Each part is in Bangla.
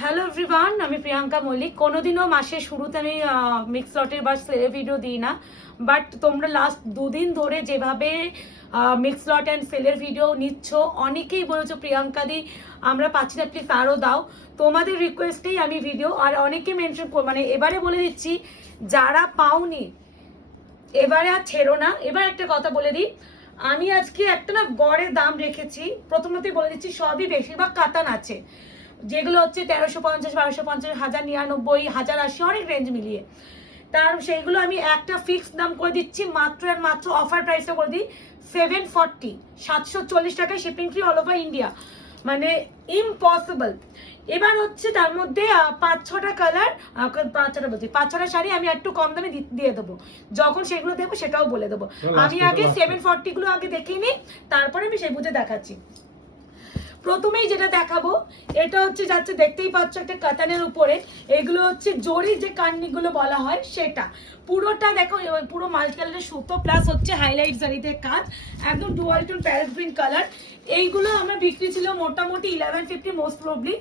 হ্যালো এভরিওয়ান, আমি প্রিয়াঙ্কা মল্লিক। কোনোদিনও মাসের শুরুতে আমি মিক্স লটের বা সেলের ভিডিও দিই না, বাট তোমরা লাস্ট দুদিন ধরে যেভাবে মিক্স লট অ্যান্ড সেলের ভিডিও নিচ্ছ, অনেকেই বলেছো প্রিয়াঙ্কা দি আমরা পাচ্ছি না, প্লিজ আরও দাও। তোমাদের রিকোয়েস্টেই আমি ভিডিও, আর অনেকে মেনশন মানে এবারে বলে দিচ্ছি যারা পাওনি এবারে আর ছেড়ো না। এবার একটা কথা বলে দিই, আমি আজকে একটা না গড়ের দাম রেখেছি। প্রথমতই বলে দিচ্ছি সবই বেশিরভাগ কাতান আছে, যেগুলো হচ্ছে 1350, 1250, 1099, 1080, অনেক রেঞ্জ মিলিয়ে। তার সেইগুলো আমি একটা ফিক্সড দাম করে দিচ্ছি, মাত্র আর মাত্র অফার প্রাইসটা করে দিই 740, 740 টাকায় shipping free all over India, মানে ইম্পসিবল। এবার হচ্ছে তার মধ্যে 5-6টা কালার, 5-6টা শাড়ি আমি একটু কম দামে দিয়ে দেবো। যখন সেগুলো দেবো সেটাও বলে দেবো। আমি আগে 740 গুলো আগে দেখিয়ে নিই, তারপরে আমি সেই বুঝে দেখাচ্ছি। প্রথমেই যেটা দেখাবো এটা হচ্ছে যাচ্ছে, দেখতেই পাচ্ছ একটা কাতানের উপরে, এগুলো হচ্ছে জরি যে কান্নিগুলো বলা হয় সেটা। পুরোটা দেখো পুরো মাল্টি কালারের সুতো প্লাস হচ্ছে হাইলাইট জারিতে কাজ, একদম dual tone parrot green colour. এইগুলো আমার বিক্রি ছিল মোটামুটি 1150 মোস্ট প্রবলি,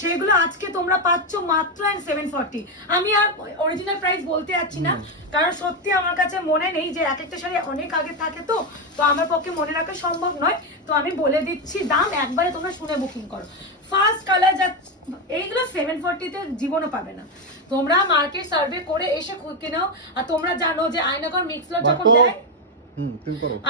সেগুলো আজকে তোমরা পাচ্ছ মাত্র 740। আমি আর অরিজিনাল প্রাইস বলতে যাচ্ছি না, কারণ সত্যি আমার কাছে মনে নেই, যে এক একটা শাড়ি অনেক আগে থাকে, তো আমার পক্ষে মনে রাখা সম্ভব নয়। তো আমি বলে দিচ্ছি দাম, একবারে তোমরা শুনে বুকিং করো। ফার্স্ট কালার যাচ্ছে, এইগুলো 740-তে জীবনও পাবে না। তোমরা মার্কেট সার্ভে করে এসে কিনো। আর তোমরা জানো যে আয়নাঘর মিক্স লট যখন দেয়,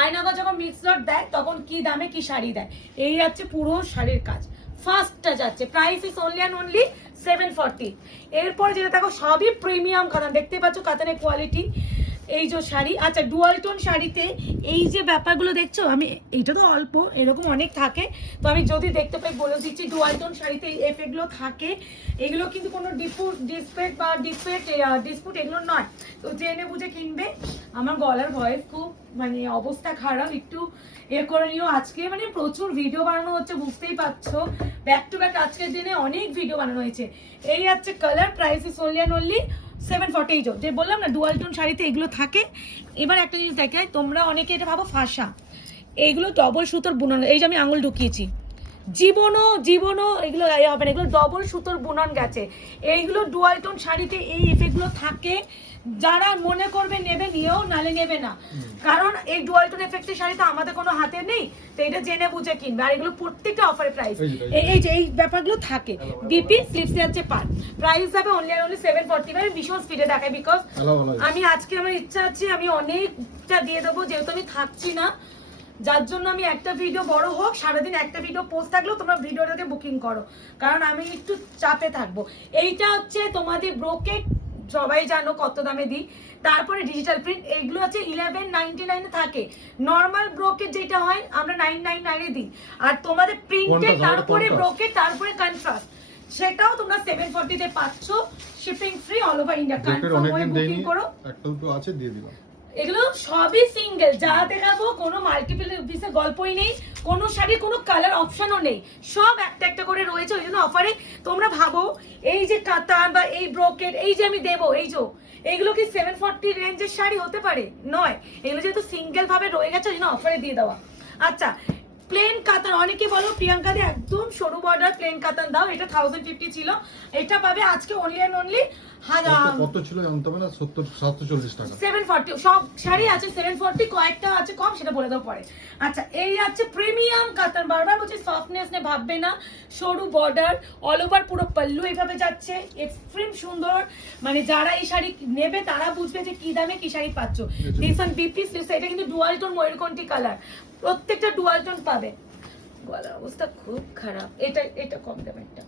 আয়নাঘর যখন মিক্স লট দেয় তখন কি দামে কি শাড়ি দেয়। এই যাচ্ছে পুরো শাড়ির কাজ। ফার্স্টটা যাচ্ছে, price is only and only 740। এরপর যেটা দেখো সবই প্রিমিয়াম কাতান, দেখতে পাচ্ছ কাতানের কোয়ালিটি। এই যে শাড়ি, আচ্ছা ডুয়াল টোন শাড়িতে এই যে ব্যাপারগুলো দেখছো, আমি এইটা তো অল্প, এরকম অনেক থাকে, তো আমি যদি দেখতে পাই বলে দিচ্ছি। ডুয়াল টোন শাড়িতে এই এফেক্টগুলো থাকে, এগুলো কিন্তু কোনো ডিসপুট এগুলো নয়, তো জেনে বুঝে কিনবে। আমার গলার ভয়েস খুব মানে অবস্থা খারাপ, একটু করে নিও। আজকে মানে প্রচুর ভিডিও বানানো হচ্ছে, বুঝতেই পারছো, ব্যাক টু ব্যাক আজকের দিনে অনেক ভিডিও বানানো হয়েছে। এই হচ্ছে colour, price is only and only 740। যে বললাম না ডুয়াল টোন শাড়িতে এগুলো থাকে। এবার একটা জিনিস দেখায়, তোমরা অনেকে এটা ভাবো ফাঁসা, এইগুলো ডবল সুতোর বুনন। এই যে আমি আঙুল ঢুকিয়েছি, জীবনও এগুলো হবে না, এগুলো ডবল সুতোর বুনন গেছে। এইগুলো ডুয়াল টোন শাড়িতে এই এফেক্টগুলো থাকে। যারা মনে করবে নেবে নিয়েও, নালে নেবে না, কারণ এই ডুয়াল টোন এফেক্টের শাড়ি তো আমাদের কোনো হাতে নেই, তো এটা জেনে বুঝে কিনবে। আর এগুলো প্রত্যেকটা অফারের প্রাইস এই যে এই ব্যাপারগুলো থাকে। ডিপি স্লিপস যাচ্ছে পার, প্রাইস যাবে অনলি অনলি 740। আমি ভীষণ স্পিডে দেখাই, বিকজ আমি আজকে আমার ইচ্ছা আছে আমি অনেকটা দিয়ে দেবো, যেহেতু আমি থাকছি না, যার জন্য আমি একটা ভিডিও বড় হোক, সারাদিন একটা ভিডিও পোস্ট থাকলেও তোমরা ভিডিওটাকে বুকিং করো, কারণ আমি একটু চাপে থাকবো। এইটা হচ্ছে তোমাদের ব্রোকেট, সবাই জানো কত দামে দিই। তারপরে ডিজিটাল প্রিন্ট, এইগুলো হচ্ছে 1199 থাকে। নর্মাল ব্রোকেট যেটা হয় আমরা 999 দিই, আর তোমাদের প্রিন্টে তারপরে ব্রোকেট তারপরে কন্ট্রাস্ট, সেটাও তোমরা 740-তে পাচ্ছ, shipping free all over India. Confirm হয়ে বুকিং করো। একটা তো আছে দিয়ে দিলাম। এগুলো সবই সিঙ্গেল, যা দেখাবো কোনো মাল্টিপল পিসের গল্পই নেই, কোনো শাড়ি কোনো কালার অপশনও নেই, সব একটা একটা করে রয়েছে। ওই জন্য অফারে তোমরা ভাবো এই যে কাতান বা এই ব্রোকেট এই যে আমি দেবো, এই যে এইগুলো কি 740 রেঞ্জের শাড়ি হতে পারে? নয়, এগুলো যেহেতু সিঙ্গেল ভাবে রয়ে গেছে ওই জন্য অফারে দিয়ে দেওয়া। আচ্ছা প্লেন কাতান, অনেকে বলো প্রিয়াঙ্কা দি একদম সরু বর্ডার প্লেন কাতান দাও, এটা 1050 ছিল, এটা পাবে আজকে অনলি এন্ড অনলি কত ছিল জানতে হবে না, 740 টাকা। 740 সব শাড়ি আছে 740, কয়েকটা আছে কম, সেটা বলে দাও পরে। আচ্ছা এই আছে প্রিমিয়াম কাতান, বারবার বলছি সফটনেস নে ভাববে না, সরু বর্ডার অল ওভার পুরো পাল্লু এইভাবে যাচ্ছে, এক্সট্রিম সুন্দর। মানে যারা এই শাড়ি নেবে তারা বুঝবে যে কি দামে কি শাড়ি পাচ্ছ। ডিফারেন্ট বিপি স্লিভস, এটা কিন্তু ডুয়াল টোন ময়ূরকণ্ঠী কালার, প্রত্যেকটা ডুয়াল টোন পাবে। গলার অবস্থা খুব খারাপ, এটা কম দামেরটা।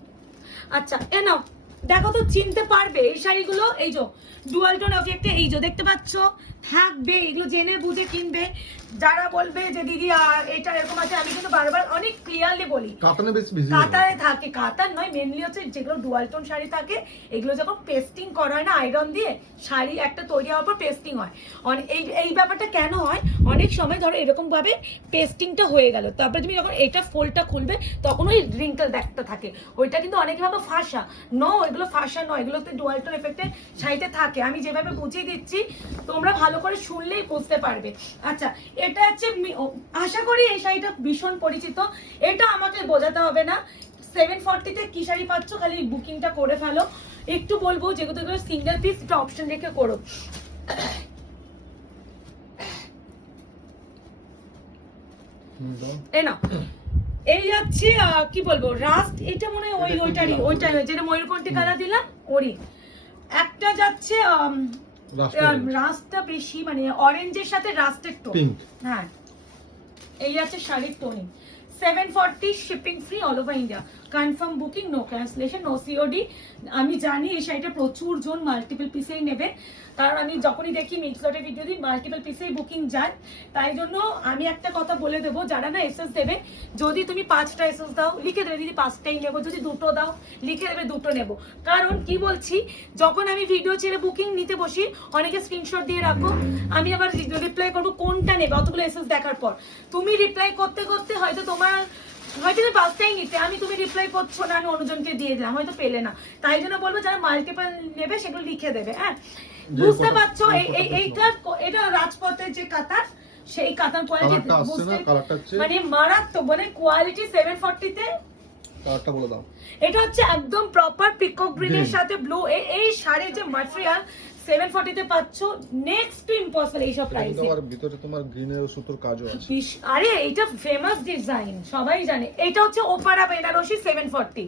আচ্ছা এ নাও, দেখো তো চিনতে পারবে এই শাড়িগুলো, এই যে ডুয়াল টোন এফেক্টে, এই যে দেখতে পাচ্ছ থাকবে, এগুলো জেনে বুঝে কিনবে। যারা বলবে যে দিদি আর এটা এরকম আছে, আমি কিন্তু বারবার অনেক ক্লিয়ারলি বলি কাতানে বেশি কাতানে থাকে, কাতান নয় মেনলি হচ্ছে যেগুলো ডুয়াল টোন শাড়ি থাকে, এগুলো যখন পেস্টিং করা হয় না আয়রন দিয়ে, শাড়ি একটা তৈরি হওয়ার পর পেস্টিং হয়। এই ব্যাপারটা কেন হয়, অনেক সময় ধরো এরকম ভাবে পেস্টিংটা হয়ে গেল, তারপরে তুমি যখন এটা ফোল্ডটা খুলবে তখন ওই রিঙ্কেল দেখতে থাকে, ওইটা কিন্তু অনেকে ভাবে ফাঁসা। নো, এগুলো ফাঁসা নয়, এগুলোতে ডুয়াল টোন এফেক্টে শাড়িতে থাকে। আমি যেভাবে বুঝিয়ে দিচ্ছি তোমরা ভালো করে শুনলেই বুঝতে পারবে। আচ্ছা এটা হচ্ছে, আশা করি এই শাড়িটা ভীষণ পরিচিত, এটা আমাকে বোঝাতে হবে না, 740 তে কি শাড়ি পাচ্ছ খালি বুকিংটা করে ফেলো। একটু বলবো যেগুলো সিঙ্গেল পিস একটা অপশন রেখে করো। এই যাচ্ছে কি বলবো রাস্ট, এটা মনে হয় ওইটাই যেটা ময়ূরকণ্ঠী কালার দিলাম ওরই একটা যাচ্ছে। রাস্টটা বেশি মানে অরেঞ্জের সাথে রাস্টের টোন। হ্যাঁ এই যাচ্ছে শাড়ির toning. 740 shipping free all over India, confirm booking, no cancellation, no COD. আমি জানি এই শাড়িটা প্রচুর জন মাল্টিপল পিসেই নেবে, কারণ আমি যখনই দেখি মিক্সলটে ভিডিও দিই মাল্টিপল পিসেই বুকিং যায়। তাই জন্য আমি একটা কথা বলে দেবো, যারা না এসএস দেবে, যদি তুমি 5টা এসএস দাও লিখে দেবে দিদি 5টাই নেবো, যদি 2টো দাও লিখে দেবে 2টো নেবো। কারণ কি বলছি, যখন আমি ভিডিও ছেড়ে বুকিং নিতে বসি অনেকে স্ক্রিনশট দিয়ে রাখো, আমি আবার রিপ্লাই করবো কোনটা নেবে অতগুলো এসএস দেখার পর। তুমি রিপ্লাই করতে করতে হয়তো হয়তো 5টাই নিতে, আমি তুমি রিপ্লাই করছো না, আমি অনুজনকে দিয়ে দিলাম, হয়তো পেলে না। তাই জন্য বলবো যারা মাল্টিপল নেবে সেগুলো লিখে দেবে। হ্যাঁ বুঝতে পারছো, এটা রাজপথের যে কাতার, সেই কাতার কোয়ালিটি মানে মারাত্মক, মানে কোয়ালিটি 740 তে। কালারটা বলে দাও। এটা হচ্ছে একদম প্রপার পিকক গ্রিনের সাথে ব্লু। এই শাড়ির যে ম্যাটেরিয়াল 740 তে পাচ্ছ, নেক্সট টু ইম্পসিবল এই সব প্রাইসে। তোমার ভিতরে তোমার গ্রিনের সুতোর কাজও আছে। আরে এটা ফেমাস ডিজাইন, সবাই জানে। এটা হচ্ছে ওপারা বেনারসি 740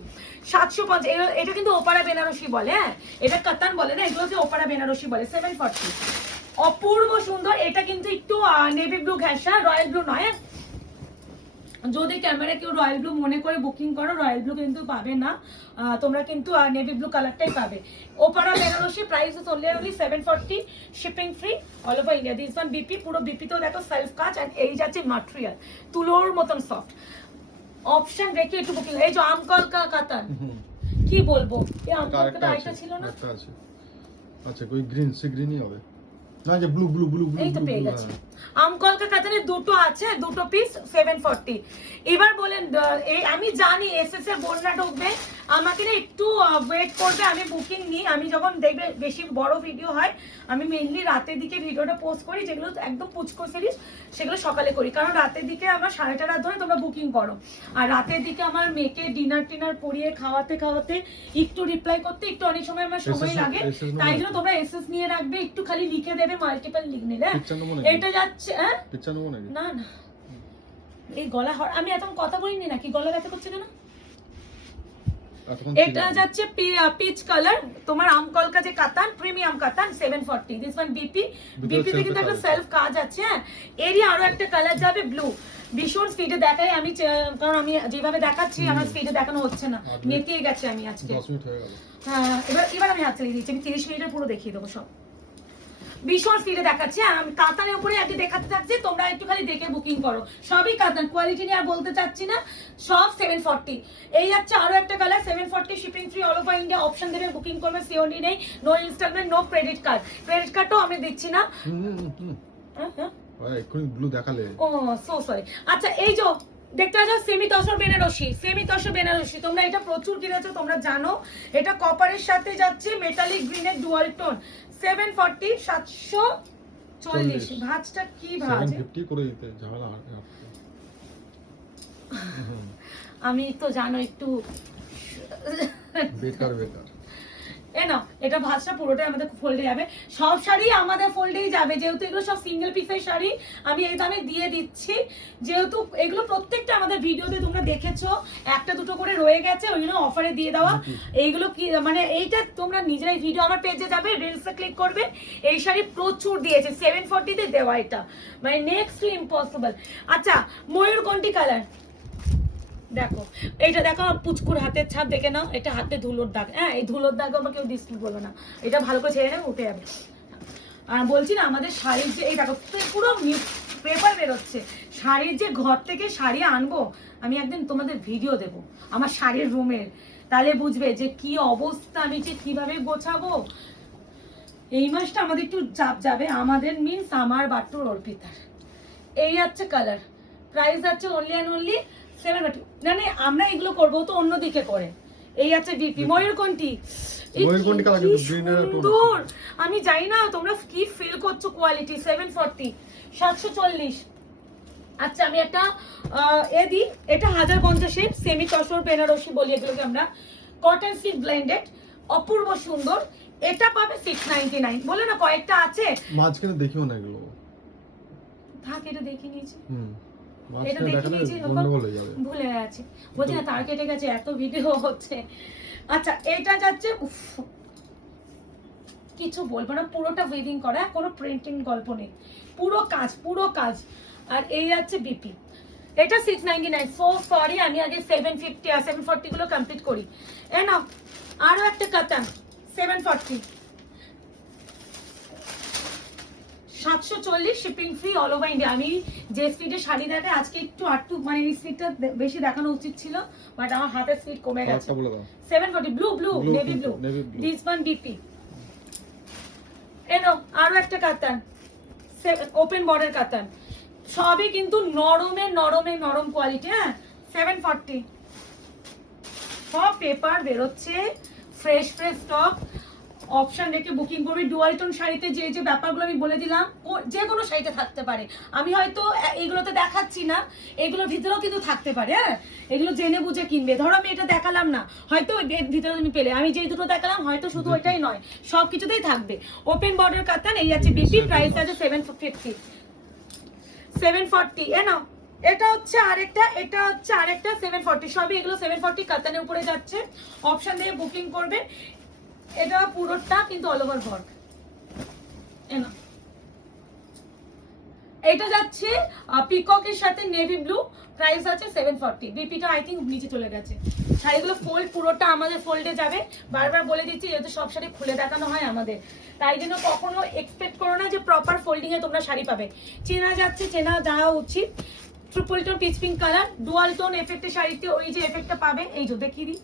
750। এটা কিন্তু ওপারা বেনারসি বলে, হ্যাঁ এটা কাতান বলে না, এগুলো হচ্ছে ওপারা বেনারসি বলে। 740 অপূর্ব সুন্দর। এটা কিন্তু একটু নেভি ব্লু ঘেঁষা, রয়্যাল ব্লু নয়। যদি ক্যামেরা কেউ রয়্যাল ব্লু মনে করে বুকিং করো, রয়্যাল ব্লু কিন্তু পাবে না, তোমরা কিন্তু নেভি ব্লু কালারটাই পাবে। ওপারা Benarasi, price is only 740, shipping free all over India. This one BP, পুরো বিপিতেও দেখো সেলফ কাজ, আর এই যাচ্ছে ম্যাটেরিয়াল তুলোর মতন সফট। অপশন রেখে একটু বুকিং। এই যে আমকলকা কাতান, কি বলবো, এই আমকলকাটা আইটা ছিল না, আচ্ছা কই গ্রিন, সে গ্রিনই হবে না, যে ব্লু ব্লু ব্লু এই তো পেয়ে গেছে। আমকলকা কাতানে দুটো আছে, দুটো পিস 740। এবার বলেন, এই আমি জানি এসএস এর বন্যা ঢুকবে, আমাকে না একটু ওয়েট করবে, আমি বুকিং নিই। আমি যখন দেখবে বেশি বড় ভিডিও হয়, আমি মেইনলি রাতের দিকে ভিডিওটা পোস্ট করি, যেগুলো একদম পুচকো সিরিজ সেগুলো সকালে করি, কারণ রাতের দিকে আমার 8:30 রাত ধরে তোমরা বুকিং করো, আর রাতের দিকে আমার মেয়েকে ডিনার পরিয়ে খাওয়াতে একটু রিপ্লাই করতে একটু অনেক সময় আমার সময় লাগে। তাই জন্য তোমরা এসএস নিয়ে রাখবে, একটু খালি লিখে দেবে, মাল্টিপল লিখ নিলে। এটা যাচ্ছে না না এই গলা, আমি এখন কথা বলিনি নাকি, গলা ব্যথা করছে কেন? এটা যাচ্ছে পিচ কালার, তোমার আমকলকা যে কাতান, প্রিমিয়াম কাতান 740। দিস ওয়ান বিপি তে কিন্তু একটা সেলফ কাজ আছে। এরই আরো একটা কালার যাবে ব্লু, ভীষণ স্পিডে দেখাই আমি, কারণ আমি যেভাবে দেখাচ্ছি আমার স্পিডে দেখানো হচ্ছে না, নেতিয়ে গেছে আমি আজকে। 10 মিনিট হয়ে গেল। হ্যাঁ এবার আমি হাত চালিয়ে দিচ্ছি, আমি 30 মিনিটের পুরো দেখিয়ে দেবো সব, ভীষণ স্পিডে দেখাচ্ছি। আমি কাতানের উপরে আগে দেখাতে চাচ্ছি, তোমরা একটু খালি দেখে বুকিং করো। সবই কাতান, কোয়ালিটি নিয়ে আর বলতে চাচ্ছি না, সব 740। এই যাচ্ছে আরো একটা colour 740, shipping free all over India. Option দেবে, বুকিং করবে, সিওডি নেই, নো ইনস্টলমেন্ট, নো ক্রেডিট কার্ডটাও আমি দিচ্ছি না। এক্ষুনি ব্লু দেখালে, ও সো সরি। আচ্ছা এই যে দেখতে পাচ্ছ সেমি তসর বেনারসি, তোমরা এটা প্রচুর কিনেছো, তোমরা জানো। এটা কপারের সাথে যাচ্ছে মেটালিক গ্রিনের ডুয়াল টোন। 740 740। ভাঁজটা কি ভাঁজ, 750 করে দিতে ঝামেলা হয়। আমি তো জানো একটু বেকার না, এটা ভাঁজটা পুরোটাই আমাদের ফোল্ডে যাবে। সব শাড়ি আমাদের ফোল্ডেই যাবে, যেহেতু এগুলো সব সিঙ্গেল পিসের শাড়ি আমি এই দামে দিয়ে দিচ্ছি, যেহেতু এগুলো প্রত্যেকটা আমাদের ভিডিওতে তোমরা দেখেছো, একটা দুটো করে রয়ে গেছে, ওই জন্য অফারে দিয়ে দেওয়া। এইগুলো কি মানে এইটা তোমরা নিজেরাই ভিডিও আমার পেজে যাবে, রিলসে ক্লিক করবে, এই শাড়ি প্রচুর দিয়েছে 740 তে দেওয়া, এটা মানে নেক্সট টু ইম্পসিবল। আচ্ছা ময়ূরকণ্ঠী কালার দেখো, এইটা দেখো পুচকুর হাতের ছাপ দেখে নাও, এটা হাতে ধুলোর দাগ। হ্যাঁ এই ধুলোর দাগ আমার কেউ ডিসপ্লে বলো না, এটা ভালো করে ছেড়ে নেবে, উঠে যাবে। আর বলছি না আমাদের শাড়ির যে এই দেখো পুরো পেপার বেরোচ্ছে, শাড়ির যে ঘর থেকে শাড়ি আনবো, আমি একদিন তোমাদের ভিডিও দেব আমার শাড়ির রুমের, তাহলে বুঝবে যে কি অবস্থা, আমি যে কিভাবে গোছাবো। এই মাসটা আমাদের একটু চাপ যাবে, আমাদের মিনস আমার বাট্টুর অর্পিতার। এই যাচ্ছে কালার, প্রাইস আছে অনলি 740। মানে আমরা এগুলো করবো তো অন্যদিকে করে। এই আছে বিপি ময়ূরকণ্ঠী, সুন্দর। আমি জানি না তোমরা কি ফিল করছো কোয়ালিটি। 740 740 আচ্ছা আমি একটা দিই, এটা 1050-এর সেমি তসর বেনারসি বলি এগুলোকে আমরা, কটন সিল্ক ব্লেন্ডেড, অপূর্ব সুন্দর। এটা পাবে 699। বলে না কয়েকটা আছে, মাঝখানে দেখিও না এগুলো। থাক এটা দেখে নিয়েছি, এটা দেখে নিয়েছি, গন্ডগোল হয়ে যাবে। ভুলে গেছি, বলছি না তার কেটে গেছে, এত ভিডিও হচ্ছে। আচ্ছা এটা যাচ্ছে, উফ কিছু বলবো না, পুরোটা উইভিং করা, কোনো প্রিন্টিং গল্প নেই, পুরো কাজ পুরো কাজ। আর এই যাচ্ছে বিপি, এটা 699। সো সরি, আমি আগে 750 আর 740 গুলো কমপ্লিট করি। এ না আরো একটা কাতান 740, 740 shipping free all over India. আমি যে স্পিডে শাড়ি দেখে আজকে একটু মানে এই স্পিডটা বেশি দেখানো উচিত ছিল, বাট আমার হাতের স্পিড কমে গেছে। 740 blue navy blue, this one BP. এনো আরো একটা কাতান, ওপেন বর্ডার কাতান, সবই কিন্তু নরম কোয়ালিটি। হ্যাঁ 740, সব পেপার বেরোচ্ছে, ফ্রেশ স্টক। অপশন রেখে বুকিং করবে। ডুয়াল টোন শাড়িতে যে যে ব্যাপারগুলো আমি বলে দিলাম, যে কোনো শাড়িতে থাকতে পারে। আমি হয়তো এইগুলোতে দেখাচ্ছি না, এগুলোর ভিতরেও কিন্তু থাকতে পারে। হ্যাঁ এগুলো জেনে বুঝে কিনবে। ধরো আমি এটা দেখালাম না, হয়তো এর ভিতরে তুমি পেলে, আমি যে দুটো দেখালাম হয়তো শুধু ওইটাই নয়, সব কিছুতেই থাকবে। ওপেন বর্ডার কাতান, এই আছে বিপি, প্রাইস আছে 750, 740। এ নাও এটা হচ্ছে আরেকটা, 740। সবই এগুলো 740 কাতানের উপরে যাচ্ছে। অপশন দিয়ে বুকিং করবে। এটা পুরোটা কিন্তু অল ওভার ওয়ার্ক। এনা এটা যাচ্ছে পিককের সাথে নেভি ব্লু, প্রাইস আছে 740। বিপিটা আই থিঙ্ক নিচে চলে গেছে। শাড়িগুলো ফোল্ড পুরোটা আমাদের ফোল্ডে যাবে, বারবার বলে দিচ্ছি, যেহেতু সব শাড়ি খুলে দেখানো হয় আমাদের, তাই জন্য কখনো এক্সপেক্ট করো না যে প্রপার ফোল্ডিং এ তোমরা শাড়ি পাবে। চেনা যাচ্ছে, চেনা যাওয়া উচিত। Triple tone peach pink colour, dual tone এফেক্টের শাড়িতে ওই যে এফেক্টটা পাবে, এই যে দেখিয়ে দিই,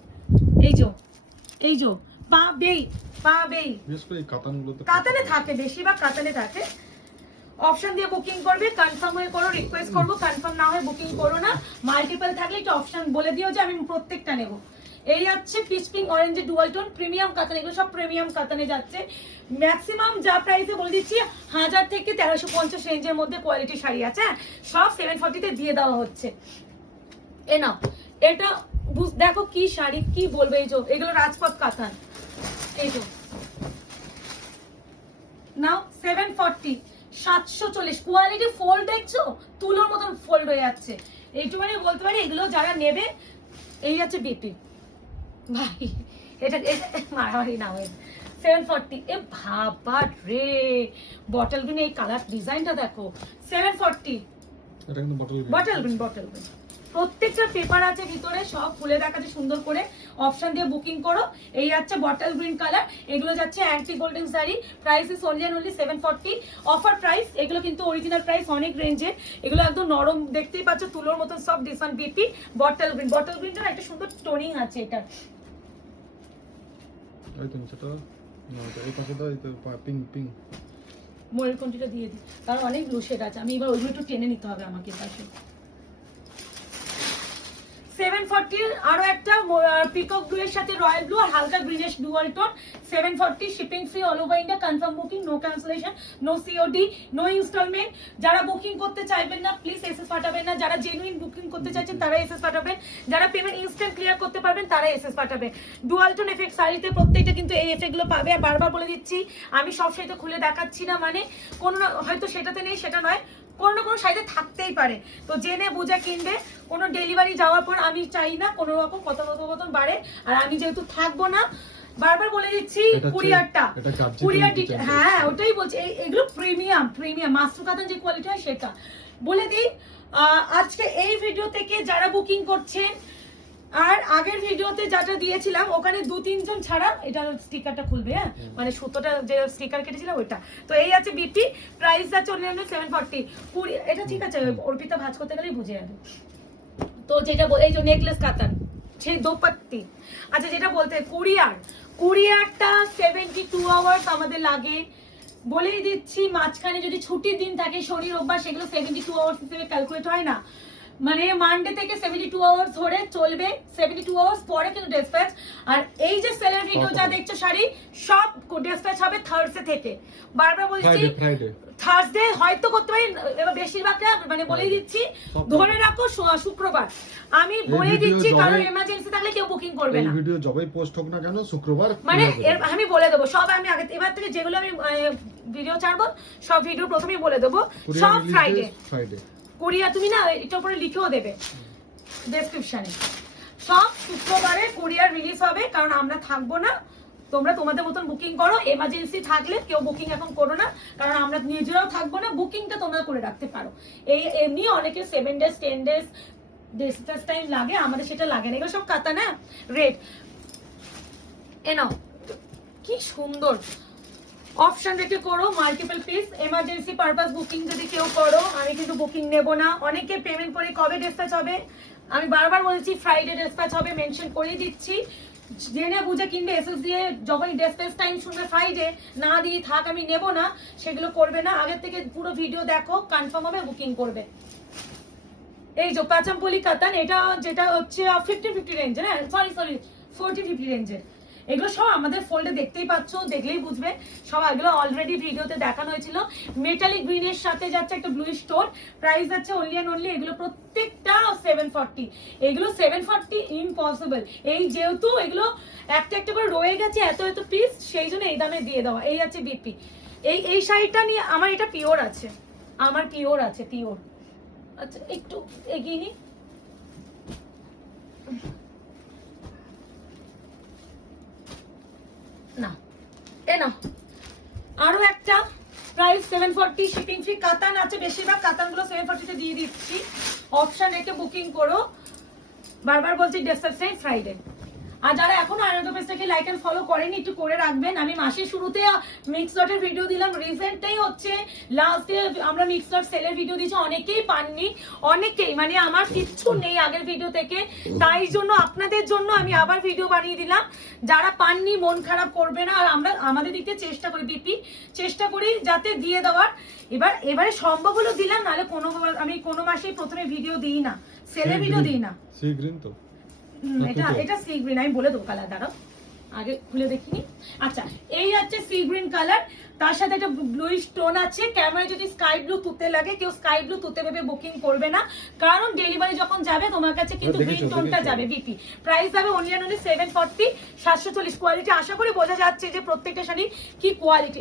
এই যে পাবেই বিশেষ করে এই কাতানগুলোতে কাতানে থাকে, বেশিরভাগ কাতানে থাকে। অপশন দিয়ে বুকিং করবে, কনফার্ম হয়ে করো, রিকোয়েস্ট করবো, কনফার্ম না হয়ে বুকিং করো না। মাল্টিপল থাকলে একটা অপশন বলে দিও যে আমি প্রত্যেকটা নেব। এই হচ্ছে pitch pink orange dual tone premium কাতান, এগুলো সব প্রিমিয়াম কাতানে যাচ্ছে। ম্যাক্সিমাম যা প্রাইসে বলে দিচ্ছি 1000 থেকে 1350 রেঞ্জের মধ্যে কোয়ালিটি শাড়ি আছে, সব 740 তে দিয়ে দেওয়া হচ্ছে। এ নাও এটা দেখো কি শাড়ি, কি বলবে, এই যে এগুলো রাজপথ কাতান, এই যে নাও 740, 740 কোয়ালিটি। ফোল্ড দেখছো, তুলোর মতন ফোল্ড হয়ে যাচ্ছে। এইটুখানি বলতে পারি, এগুলো যারা নেবে, এই যাচ্ছে বিপি ভাই, এটা মারামারি না হয়ে 740। এ ভাবা রে, বটল গ্রিন, এই কালার ডিজাইনটা দেখো, 740। এটা কিন্তু বটল গ্রিন প্রত্যেকটা পেপার আছে ভিতরে, সব খুলে দেখাচ্ছে সুন্দর করে। অপশন দিয়ে বুকিং করো। এই যাচ্ছে বটল গ্রিন কালার, এগুলো যাচ্ছে anti golden sari, price is only 740। Offer price, এগুলো কিন্তু অরিজিনাল প্রাইস অনেক রেঞ্জে। এগুলো একদম নরম, দেখতেই পাচ্ছ তুলোর মতন সব। দিস ওয়ান বিপি বটল গ্রিনটা একটা সুন্দর টোনিং আছে এটা। এই তো সেটা না, এই পাশে দাও, এই তো পিঙ্ক ময়ূরকণ্ঠীটা দিয়ে দিই, কারণ অনেক ব্লু শেড আছে। আমি এবার ওইগুলো একটু টেনে নিতে হবে আমাকে পাশে। 740 আরো একটা পিকক ব্লু এর সাথে রয়্যাল ব্লু আর হালকা greenish dual tone, 740 shipping free all over India. Confirm booking, no cancellation, no COD, no instalment. যারা বুকিং করতে চাইবেন না প্লিজ এসএস পাঠাবেন না, যারা জেনুইন বুকিং করতে চাইছেন তারা এসএস পাঠাবেন, যারা পেমেন্ট ইনস্ট্যান্ট ক্লিয়ার করতে পারবেন তারা এসএস পাঠাবেন। ডুয়াল টোন এফেক্ট শাড়িতে প্রত্যেকটা কিন্তু এই এফেক্ট গুলো পাবে। আর বারবার বলে দিচ্ছি, আমি সব শাড়িতে খুলে দেখাচ্ছি না, মানে কোনো হয়তো সেটাতে নেই সেটা নয়, কোনো না কোনো শাড়িতে থাকতেই পারে। তো জেনে বুঝে কিনবে। কোনো ডেলিভারি যাওয়ার পর আমি চাই না কোনো রকম কথোপকথন বাড়ে, আর আমি যেহেতু থাকবো না, বারবার বলে দিচ্ছি কুরিয়ারটা, হ্যাঁ ওটাই বলছি, এগুলো প্রিমিয়াম মাস্টার কাতান যে কোয়ালিটি হয় সেটা বলে দিই। আজকে এই ভিডিও থেকে যারা বুকিং করছেন, আর আগের ভিডিওতে যেটা দিয়েছিলাম ওখানে 2-3 জন ছাড়া, এটা স্টিকারটা খুলবে, হ্যাঁ মানে সুতোটা যে স্টিকার কেটেছিলাম ওইটা। তো এই আছে বিপি, প্রাইস আছে অনলি 740। এটা ঠিক আছে, অর্পিতা ভাঁজ করতে গেলেই বুঝে যাবে। তো যেটা এই যে নেকলেস কাতান, সেই দোপাত্তি। আচ্ছা যেটা বলতে কুরিয়ারটা 72 আওয়ার্স আমাদের লাগে, বলেই দিচ্ছি। মাঝখানে যদি ছুটির দিন থাকে শনি রোববার, সেগুলো 72 আওয়ার্স হিসেবে ক্যালকুলেট হয় না। মানে মানডে থেকে 72 আওয়ার্স ধরে চলবে, 72 আওয়ার্স পরে কিন্তু ডিসপ্যাচ। আর এই যে সেলের ভিডিও যা দেখছো শাড়ি সব ডিসপ্যাচ হবে থার্সডে থেকে। বারবার বলছি ফ্রাইডে থার্সডে হয়তো করতে পারি, এবার বেশিরভাগটা মানে বলেই দিচ্ছি, ধরে রাখো শুক্রবার। আমি বলেই দিচ্ছি কারণ এমার্জেন্সি থাকলে কেউ বুকিং করবে না। এই ভিডিও যবেই পোস্ট হোক না কেন শুক্রবার মানে আমি বলে দেবো সব, আমি আগে এবার থেকে যেগুলো আমি ভিডিও ছাড়বো সব ভিডিও প্রথমেই বলে দেবো, সব ফ্রাইডে। কোরিয়া তুমি না এটা উপরে লিখেও দেবে ডেসক্রিপশনে, সব শুক্রবারে কোরিয়ার রিলিজ হবে, কারণ আমরা থাকবো না। তোমরা তোমাদের মতন বুকিং করো, এমার্জেন্সি থাকলে কেউ বুকিং এখন করো না, কারণ আমরা নিজেরাও থাকবো না। বুকিংটা তোমরা করে রাখতে পারো। এই এমনি অনেকে 7 days 10 days ডিসপ্যাচ টাইম লাগে, আমাদের সেটা লাগে না। এগুলো সব কাতা না রেড। এ নাও, কি সুন্দর অপশন রেখে করো multiple piece. Emergency purpose booking যদি কেউ করো, আমি কিন্তু বুকিং নেব না। অনেকে পেমেন্ট করে কবে ডিসপ্যাচ হবে, আমি বারবার বলছি ফ্রাইডে ডিসপ্যাচ হবে, মেনশন করে দিচ্ছি। জেনে বুঝে কিনবে, এসএস দিয়ে যখনই ডিসপ্যাচ টাইম শুনবে ফ্রাইডে, না দিয়ে থাক আমি নেব না, সেগুলো করবে না। আগের থেকে পুরো ভিডিও দেখো, কনফার্ম হবে, বুকিং করবে। এই যে কাচামপলি কাতান, এটা যেটা হচ্ছে 50-50 রেঞ্জের, হ্যাঁ সরি 40-50 রেঞ্জের। এগুলো সব আমাদের ফোল্ডে দেখতেই পাচ্ছ, দেখলেই বুঝবে সব। এগুলো অলরেডি ভিডিওতে দেখানো হয়েছিল। মেটালিক গ্রিনের সাথে যাচ্ছে একটা ব্লু স্টোন, প্রাইস যাচ্ছে অনলি এন্ড অনলি, এগুলো প্রত্যেকটা 740। এগুলো 740 ইম্পসিবল। এই যেহেতু এগুলো একটা একটা করে রয়ে গেছে এত এত পিস, সেই জন্য এই দামে দিয়ে দেওয়া। এই আছে বিপি। এই শাড়িটা নিয়ে আমার এটা পিওর আছে, আমার পিওর আছে, পিওর। আচ্ছা একটু এগিয়ে নি, না এ না আরো একটা প্রাইস 740, শিপিং ফ্রি। কাতান আছে, বেশিরভাগ কাতানগুলো 740 তে দিয়ে দিচ্ছি। অপশন রেখে বুকিং করো। বারবার বলছি ডিসপ্যাচ ফ্রাইডে। আর যারা এখনো আনন্দ পেজটাকে লাইক এন্ড ফলো করেনি, একটু করে রাখবেন। আমি মাসের শুরুতে মিক্স লটের ভিডিও দিলাম, রিসেন্টটাই হচ্ছে লাস্টে আমরা মিক্স লট সেলের ভিডিও দিয়েছি, অনেকেই পাননি, অনেকেই মানে আমার কিচ্ছু নেই আগের ভিডিও থেকে, তাই জন্য আপনাদের জন্য আমি আবার ভিডিও বানিয়ে দিলাম। যারা পাননি মন খারাপ করবে না, আর আমরা আমাদের দিকে চেষ্টা করি, বিপি চেষ্টা করি যাতে দিয়ে দেওয়ার। এবারে সম্ভব হলো দিলাম, নাহলে আমি কোনো মাসেই প্রথমে ভিডিও দিই না, সেলের ভিডিও দিই না। সি গ্রিন তো এটা সি গ্রিন, আমি বলে দেবো কালার, দাঁড়াও আগে খুলে দেখিনি। আচ্ছা এই হচ্ছে সি গ্রিন কালার, তার সাথে একটা ব্লু স্টোন আছে। ক্যামেরা যদি স্কাই ব্লু তুতে লাগে, কেউ স্কাই ব্লু তুতে ভেবে বুকিং করবে না, কারণ ডেলিভারি যখন যাবে তোমার কাছে কিন্তু গ্রিন টোনটা যাবে। বিপি প্রাইস যাবে অনলি এন্ড অনলি 740, 740। কোয়ালিটি আশা করি বোঝা যাচ্ছে যে প্রত্যেকটা শাড়ি কি কোয়ালিটি।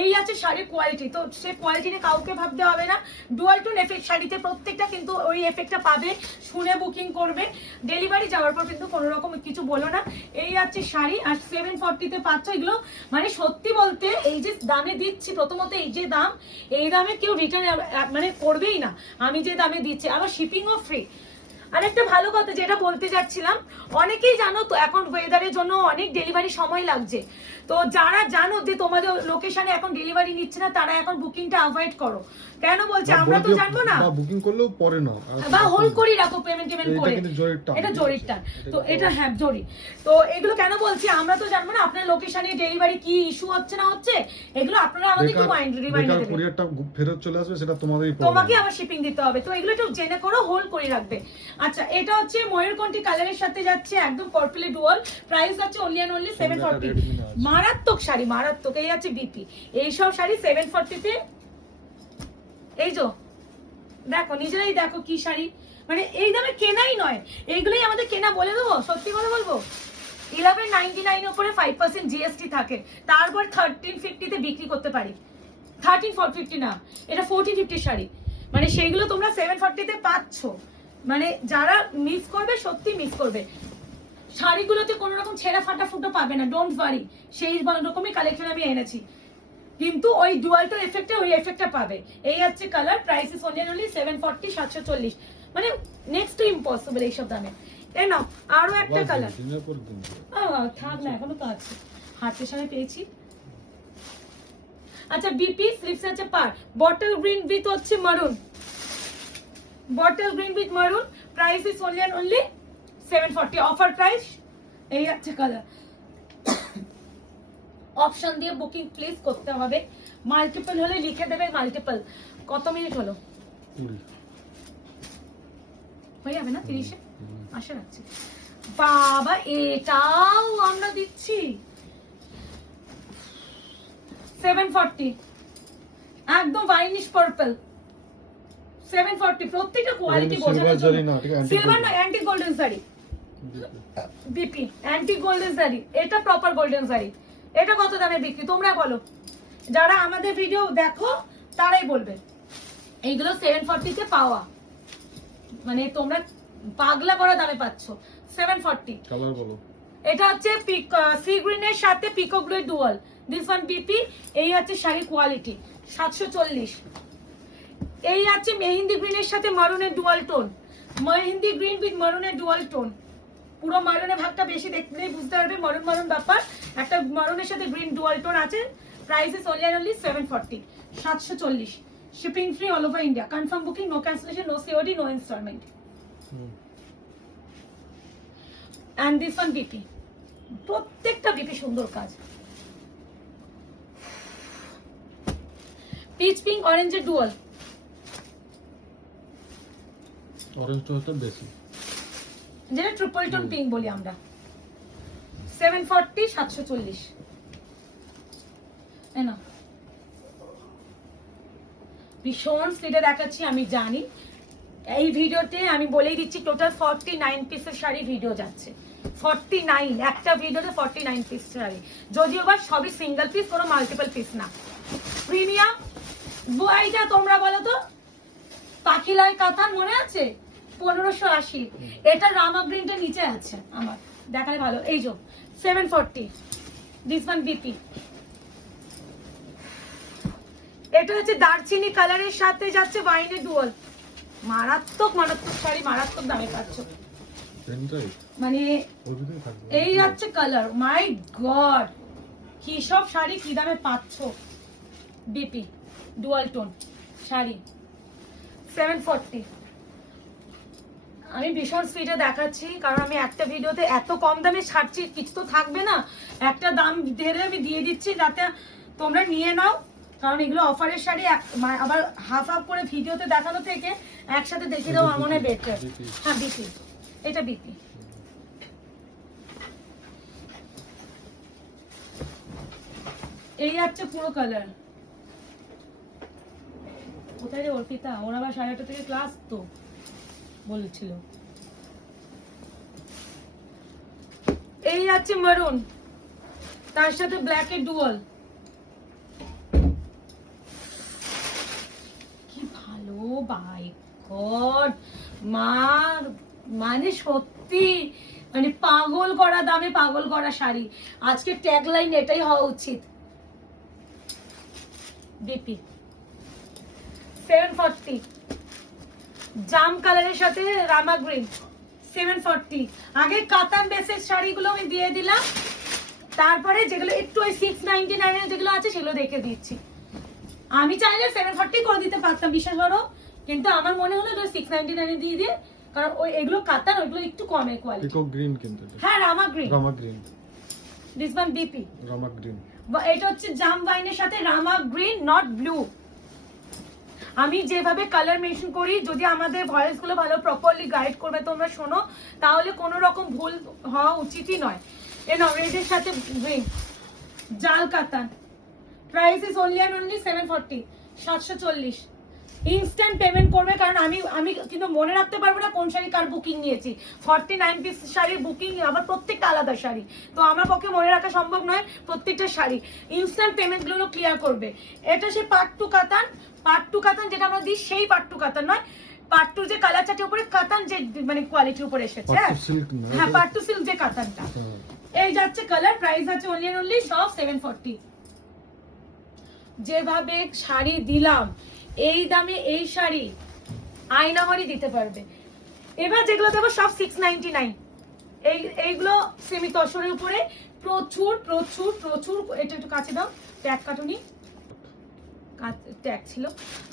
এই আছে শাড়ির কোয়ালিটি, তো সে কোয়ালিটি নিয়ে কাউকে ভাবতে হবে না। ডুয়াল টোন এফেক্ট শাড়িতে প্রত্যেকটা কিন্তু ওই এফেক্টটা পাবে, শুনে বুকিং করবে। ডেলিভারি যাওয়ার পর কিন্তু কোনো রকম কিছু বলো না। এই আছে শাড়ি, আর 740 তে পাচ্ছ। এগুলো মানে সত্যি বলতে এই যে দামে দিচ্ছি, প্রথমত এই যে দাম, এই দামে কেউ রিটার্ন মানে করবেই না। আমি যে দামে দিচ্ছি, আবার শিপিংও ফ্রি। আরেকটা ভালো কথা যেটা বলতে যাচ্ছিলাম, অনেকেই জানো তো এখন ওয়েদারের জন্য অনেক ডেলিভারি সময় লাগছে। তো যারা জানো যে তোমাদের লোকেশনে এখন ডেলিভারি নিচ্ছে না, তারা এখন বুকিংটা অ্যাভয়েড করো। কেন বলছে আমরা তো জানবো না, বা বুকিং করলেও পরে না, বা হোল্ড করি রাখো পেমেন্ট করে। এটা জরিটা, তো এটা হ্যাঁ জরি। তো এগুলো কেন বলছি, আমরা তো জানবো না আপনার লোকেশনে ডেলিভারি কি ইস্যু হচ্ছে না হচ্ছে, এগুলো আপনারা আমাদের একটু রিমাইন্ডার দেবেন। কুরিয়ারটা ফেরত চলে আসবে, সেটা তোমাদেরই, তোমাকে আবার শিপিং দিতে হবে। তো এগুলো একটু জেনে করো, হোল্ড করে রাখবে। আচ্ছা এটা হচ্ছে ময়ূরকণ্ঠী কালারের সাথে যাচ্ছে একদম পার্পলে ডুয়াল, প্রাইস যাচ্ছে অনলি এন্ড অনলি 740। মারাত্মক শাড়ি, মারাত্মক। এই আছে বিপি, এই সব শাড়ি 740 তে। এই যে দেখো, নিজেরাই দেখো কি শাড়ি, মানে এই দামে কেনাই নয়, এইগুলোই আমাদের কেনা। বলে দেবো সত্যি কথা বলবো, 1199 উপরে 5% জিএসটি থাকে, তারপর 1350 তে বিক্রি করতে পারি। 1350 না, এটা 4050 শাড়ি, মানে সেইগুলো তোমরা 740 তে পাচ্ছ। মানে যারা মিস করবে, সত্যি মিস করবে। শাড়িগুলোতে কোনো রকম ছেঁড়া ফাটা ফুটো পাবে না, ডোন্ট ওয়ারি। সেই রকমই কালেকশন আমি এনেছি, কিন্তু ওই ডুয়ালটো এফেক্টে ওই এফেক্টটা পাবে। এই হচ্ছে কালার, প্রাইস ইজ অনলি 740, 740। মানে নেক্সট টু ইম্পসিবল এইসব দামে। এই নাও আরো একটা কালার, থাক না এখনো তো আছে, হাতের সামনে পেয়েছি। আচ্ছা বিপি স্লিপস আছে পার, বটল গ্রিন উইথ হচ্ছে মারুন, বটল গ্রিন উইথ মারুন, price is only 740, offer price. এই হচ্ছে কালার। অপশন দিয়ে বুকিং প্লিজ করতে হবে, মাল্টিপল হলে লিখে দেবে মাল্টিপল। কত মিনিট হলো? হয়ে যাবে না 30-এ? আশা রাখছি। বাবা এটাও আমরা দিচ্ছি 740, একদম ভাইনিশ পার্পল 740। প্রত্যেকটা কোয়ালিটি বোঝানোর জন্য। সিলভার না, anti golden sari, BP anti golden sari, এটা প্রপার গোল্ডেন শাড়ি। এটা কত দামে বিক্রি তোমরা বলো, যারা আমাদের ভিডিও দেখো তারাই বলবে। এইগুলো 740 তে পাওয়া, মানে তোমরা পাগলা করা দামে পাচ্ছ 740। কালার বলো। এটা হচ্ছে সি গ্রিনের সাথে peacock blue dual, this one BP. এই হচ্ছে শাড়ির কোয়ালিটি 740। এই আছে মেহেন্দি গ্রিনের সাথে মারুনের dual tone, mehendi green with মারুনের ডুয়াল টোন। পুরো মারুনের ভাগটা বেশি দেখলেই বুঝতে পারবে মারুন মারুন ব্যাপার। একটা মারুনের সাথে গ্রিন ডুয়াল টোন আছে। Price is only 740, 740। Shipping free all over India. Confirm booking, no cancellation, no COD, no instalment. And this one BP, প্রত্যেকটা বিপি সুন্দর কাজ। পিচ পিঙ্ক অরেঞ্জের ডুয়াল, অরেঞ্জটা হচ্ছে বেশি, যেটা ট্রিপল টোন পিঙ্ক বলি আমরা। 740, 740। না ভীষণ স্পিডে দেখাচ্ছি আমি জানি। এই ভিডিওতে আমি বলেই দিচ্ছি টোটাল 49 পিসের শাড়ি ভিডিও যাচ্ছে। 49, একটা ভিডিওতে 49 পিস শাড়ি, যদিও বা সবই সিঙ্গেল পিস, কোনো মাল্টিপল পিস না। প্রিমিয়াম বইটা তোমরা বলো তো, পাখিলাই কাতান মনে আছে 1580। এটা রামা গ্রিনটা নিচে আছে আমার, দেখালে ভালো। এই যে 740, দিস ওয়ান বিপি। এটা হচ্ছে দারচিনি কালারের সাথে যাচ্ছে ওয়াইনের ডুয়াল। মারাত্মক মারাত্মক শাড়ি, মারাত্মক দামে পাচ্ছ। মানে এই যাচ্ছে কালার, মাই গড কি সব শাড়ি কি দামে পাচ্ছ। BP dual tone sari 740। আমি ভীষণ স্পিডে দেখাচ্ছি কারণ আমি একটা ভিডিওতে এত কম দামে ছাড়ছি, কিছু তো থাকবে না। একটা দাম ধরে আমি দিয়ে দিচ্ছি যাতে তোমরা নিয়ে নাও, কারণ এগুলো অফারের শাড়ি। আবার হাফ হাফ করে ভিডিওতে দেখানো থেকে একসাথে দেখে দাও, আমার মনে হয় বেটার। হ্যাঁ বিপি, এটা বিপি। এই যাচ্ছে পুরো কালার। কোথায় রে অর্পিতা? ওর আবার 8:30 থেকে ক্লাস তো বলেছিল। এই যাচ্ছে মারুন, তার সাথে ব্ল্যাক এর ডুয়াল। কি ভালো, বাই গড মা, মানে সত্যি মানে পাগল করা দামে পাগল করা শাড়ি। আজকে ট্যাগলাইন এটাই হওয়া উচিত। বিপি 740, জাম কালারের সাথে রামা গ্রিন 740। আগে কাতান বেসের শাড়িগুলো আমি দিয়ে দিলাম, তারপরে যেগুলো একটু ওই 699 এর যেগুলো আছে সেগুলো দেখে দিচ্ছি। আমি চাইলে 740 করে দিতে পারতাম বিশ্বাস করো, কিন্তু আমার মনে হলো 699 দিয়ে দিয়ে, কারণ ওই এগুলো কাতান, ওইগুলো একটু কমে কোয়ালিটি। পিকক গ্রিন কিন্তু হ্যাঁ Rama green, Rama green, this one BP Rama green. এটা হচ্ছে জাম ওয়াইনের সাথে রামা গ্রিন, নট ব্লু। আমি যেভাবে কালার মেনশন করি, যদি আমাদের ভয়েস গুলো ভালো প্রপারলি গাইড করবে তোমরা শোনো, তাহলে কোনো রকম ভুল হওয়া উচিতই নয়। এই রেডের সাথে গ্রিন, জাল কাতান। Price is only 740, 740। Instant payment করবে, কারণ আমি কিন্তু মনে রাখতে পারবো না কোন শাড়ি কার বুকিং নিয়েছি। 49 পিস শাড়ির বুকিং, আবার প্রত্যেকটা আলাদা শাড়ি, তো আমার পক্ষে মনে রাখা সম্ভব নয় প্রত্যেকটা শাড়ি। ইনস্ট্যান্ট পেমেন্টগুলো ক্লিয়ার করবে। এটা সেই পার্ট টু কাতান, পার্ট টু কাতান যেটা আমরা দিই সেই পার্ট টু কাতান নয়, পার্ট টু যে কালার চার্টের উপরে কাতান যে মানে কোয়ালিটির উপরে এসেছে। হ্যাঁ পার্ট টু সিল্ক যে কাতানটা। এই যাচ্ছে কালার, প্রাইস আছে অনলি সব 740। যেভাবে শাড়ি দিলাম এই দামে, এই শাড়ি আয়নামারি দিতে পারবে। এবার যেগুলো দেবো সব 699। এইগুলো সেমি তসরের উপরে প্রচুর প্রচুর প্রচুর। এটা একটু কাছে দাও, ট্যাগ কাটুনি, ট্যাগ ছিল।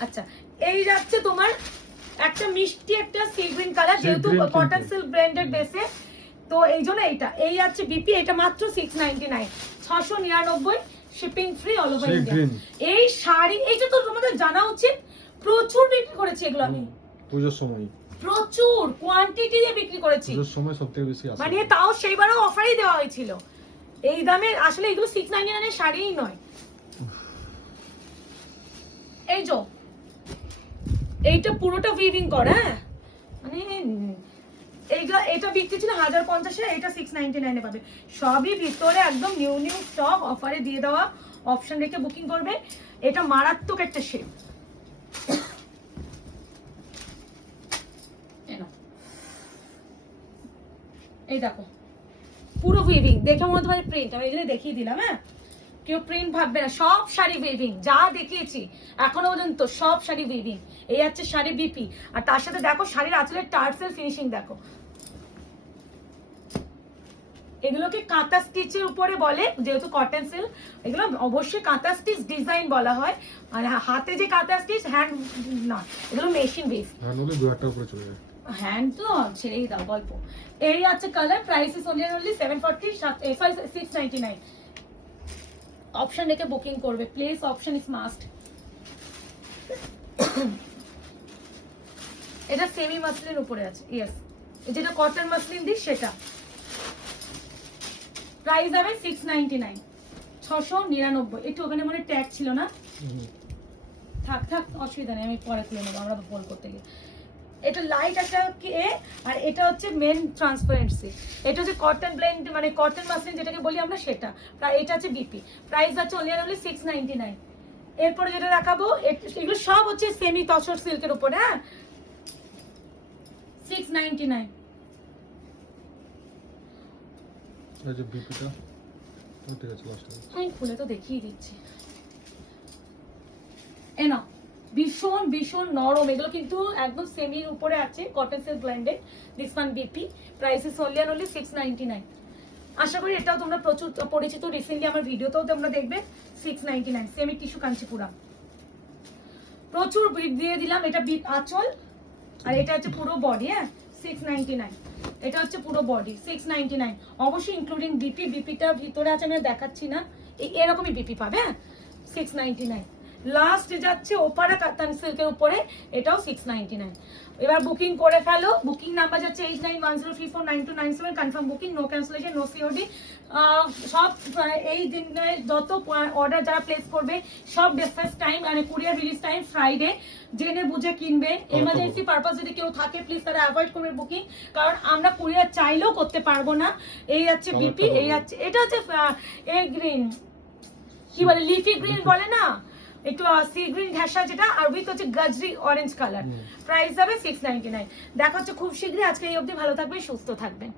আচ্ছা এই যাচ্ছে তোমার একটা মিষ্টি একটা সি গ্রিন কালার, যেহেতু কটন সিল্ক ব্লেন্ডেড বেসে, তো এই জন্য এইটা। এই যাচ্ছে বিপি, এটা মাত্র 699, 699, shipping free all over India. এই শাড়ি এইটা তো তোমাদের জানা উচিত, প্রচুর বিক্রি করেছি এগুলো আমি পূজার সময়। প্রচুর কোয়ান্টিটি দিয়ে বিক্রি করেছি, পুজোর সময় সবথেকে বেশি আসে। মানে তাও সেইবারও অফারই দেওয়া হয়েছিল এই দামে। আসলে এগুলো 699 এর শাড়িই নয়। এই যে এইটা পুরোটা উইভিং করা, হ্যাঁ মানে এটা বিক্রি ছিল 1050 এ, এটা 699 এ পাবে। সবই ভিতরে একদম নিউ নিউ স্টক অফারে দিয়ে দেওয়া, অপশন রেখে বুকিং করবে। এটা মারাত্মক একটা শেপ। এই দেখো পুরো উইভিং, দেখে মনে হতে প্রিন্ট, আমি এখানে দেখিয়ে দিলাম। হ্যাঁ কেউ প্রিন্ট ভাববে না, সব শাড়ি উইভিং যা দেখিয়েছি এখনো পর্যন্ত সব শাড়ি উইভিং। এই হচ্ছে শাড়ি বিপি, আর তার সাথে দেখো শাড়ির আঁচলের টার্সেল ফিনিশিং দেখো। এগুলোকে কাঁথা স্টিচের উপরে বলে, যেহেতু কটন সিল্ক, এগুলো অবশ্যই কাঁথা স্টিচ ডিজাইন বলা হয়। আর হাতে যে কাঁথা স্টিচ, হ্যান্ড না, এগুলো মেশিন বেস। হ্যাঁ নলে 2000 টাকা করে চলে যায়। হ্যান্ড তো ছেড়েই দাও গল্প। এই আছে colour, price is only 740, 699। Option রেখে বুকিং করবে, প্লেস অপশন ইজ মাস্ট। এটা সেমি মাসলিন উপরে আছে, ইয়েস যেটা কটন মাসলিন দিই সেটা। প্রাইস হবে 699, 699। একটু ওখানে মনে ট্যাগ ছিল না, থাক থাক অসুবিধা নেই, আমি পরে তুলে নেবো, আমরা ফোন করতে গিয়ে। এটা লাইট একটা কে, আর এটা হচ্ছে মেন ট্রান্সপারেন্সি। এটা হচ্ছে কটন ব্লেন্ড, মানে কটন মাসলিন যেটাকে বলি আমরা সেটা। এটা হচ্ছে বিপি, প্রাইস আছে অনলি 699। এরপরে যেটা দেখাবো, এগুলো সব হচ্ছে সেমি তসর সিল্কের উপরে, হ্যাঁ 699। এই যে বিপিটা ঠিক আছে, লাস্ট আমি খুলে তো দেখিয়ে দিচ্ছি। এ না ভীষণ ভীষণ নরম, এগুলো কিন্তু একদম সেমির উপরে আছে, cotton silk blended. This one BP, price is only 699। আশা করি এটাও তোমরা প্রচুর পরিচিত, রিসেন্টলি আমার ভিডিওতেও তোমরা দেখবে। 699 সেমি টিস্যু কাঞ্চিপুরাম, প্রচুর দিয়ে দিলাম। এটা আঁচল, আর এটা হচ্ছে পুরো বডি, হ্যাঁ 699। এটা হচ্ছে পুরো বডি 699, অবশ্যই ইনক্লুডিং বিপি। বিপিটা ভিতরে আছে, আমি দেখাচ্ছি না, এরকমই বিপি পাবে, হ্যাঁ 699। লাস্ট যাচ্ছে ওপারা কাতান সিল্কের উপরে, এটাও 699। এবার বুকিং করে ফেলো, বুকিং নাম্বার যাচ্ছে 8910349297। Confirm booking, no cancellation, no COD. সব এই দিনে যত অর্ডার যারা প্লেস করবে সব ডিসপ্যাচ টাইম মানে কুরিয়ার রিলিজ টাইম ফ্রাইডে। জেনে বুঝে কিনবে, এমার্জেন্সি পারপাস যদি কেউ থাকে প্লিজ তারা অ্যাভয়েড করবে বুকিং, কারণ আমরা কুরিয়ার চাইলেও করতে পারবো না। এই হচ্ছে বিপি, এই হচ্ছে এটা হচ্ছে এই গ্রিন কি বলে, লিফি গ্রিন বলে না, একটু সি গ্রিন ঘেঁষা যেটা, আর উইথ হচ্ছে গাজরি অরেঞ্জ কালার। প্রাইস হবে 699। দেখা হচ্ছে খুব শীঘ্রই। আজকে এই অবধি, ভালো থাকবেন, সুস্থ থাকবেন।